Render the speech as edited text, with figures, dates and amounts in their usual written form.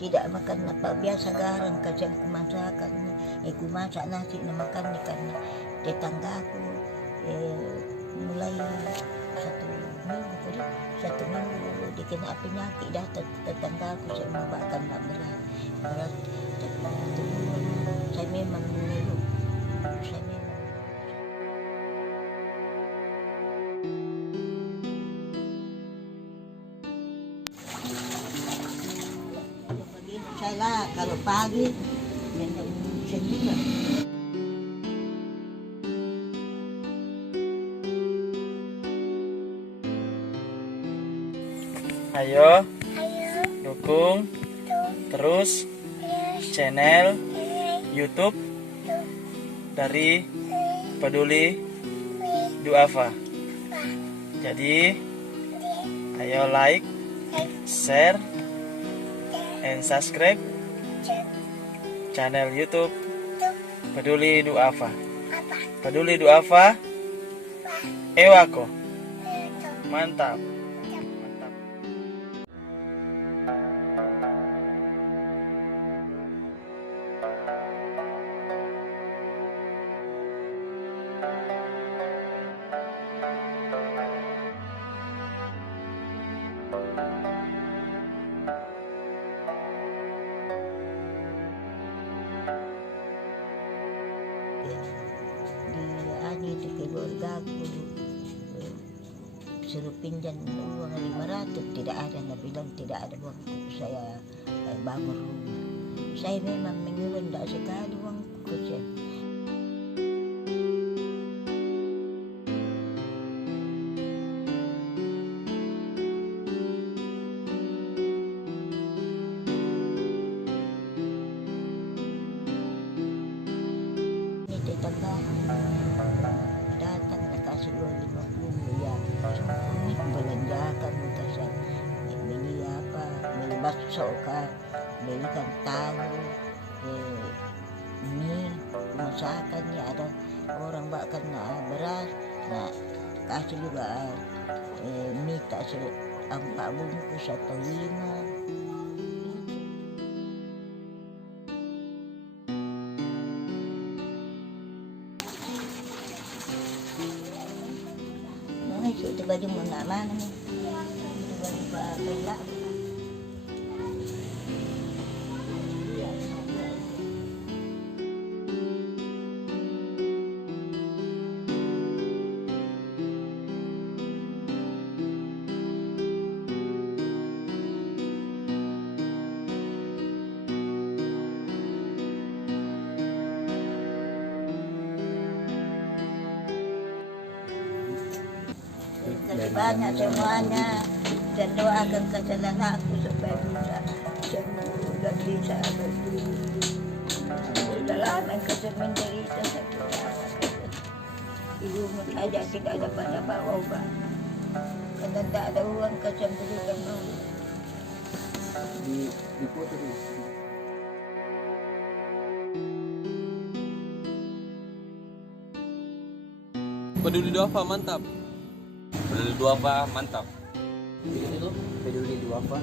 tidak makan apa biasa garam kacang kumasakan kumasak nasi na makan nih karena tetanggaku mulai satu minggu dikena penyakit datang tetanggaku saya membawakan berat turun saya memang mengeluh saya memang saya lah kalau pagi minum sendiri. Ayo dukung terus channel YouTube dari Peduli Duafa. Jadi ayo like, share, and subscribe channel YouTube Peduli Duafa. Peduli Duafa, Ewako. Mantap. Mantap. Di keluarga aku suruh pinjam uang 500 tidak ada, nak bilang tidak ada uang saya bangun rumah. Saya memang mengeluh tidak sekali uangku saya. Ini tetangga datang nak kasih uang 50 ya, ini belanjakan kita beli apa, beli bakso kah, belikan tahu, mie, masakannya ada orang bahkan beras, nak kasih juga mie tak 4 bungkus atau 5. Itu baju mana mana nih, baju bela. Terima banyak semuanya dan doakan kesalahan aku supaya bisa sembuh dan bisa berdiri. Sudah lama saya menderita sakit anak. Ibu saja tidak dapat obat. Karena tidak ada uang saya belikan dulu. Di foto dulu. Peduli Duafa mantap. Peduli Duafa mantap. Peduli Duafa.